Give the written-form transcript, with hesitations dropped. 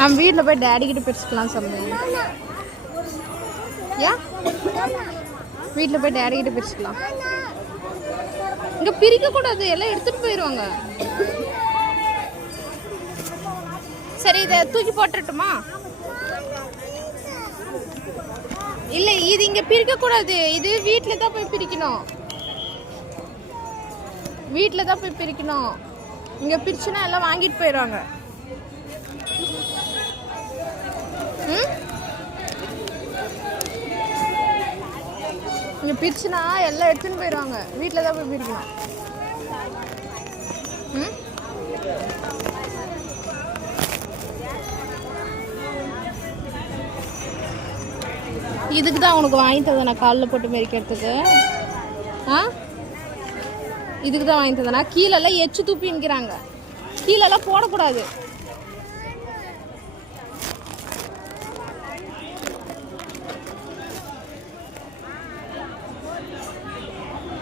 நம்ம வீட்டில் போய் டேடி கிட்ட பிரிச்சுக்கலாம் சொல்லுங்க. ஏன் வீட்டில் போய் டேடி கிட்ட பிரிச்சுக்கலாம். இங்கே பிரிக்கக்கூடாது, எல்லாம் எடுத்துகிட்டு போயிடுவாங்க. சரி, இதை தூக்கி போட்டுட்டுமா? இல்லை, இது இங்கே பிரிக்கக்கூடாது. இது வீட்டில் தான் போய் பிரிக்கணும். வீட்டில் தான் போய் பிரிக்கணும். இங்கே பிரிச்சுன்னா எல்லாம் வாங்கிட்டு போயிடுவாங்க. இங்கே பிரிச்சுனா எல்லாம் எடுத்துன்னு போயிடுவாங்க. வீட்டில் தான் போய் பிரிக்கணும். இதுக்கு தான் உனக்கு வாங்கி தந்தேன் நான் காலில் போட்டு மெரிக்கிறதுக்கு. இதுக்கு தான் வாங்கி தந்தேன். கீழெல்லாம் எச்சு தூப்பிங்கிறாங்க. கீழெல்லாம் போடக்கூடாது.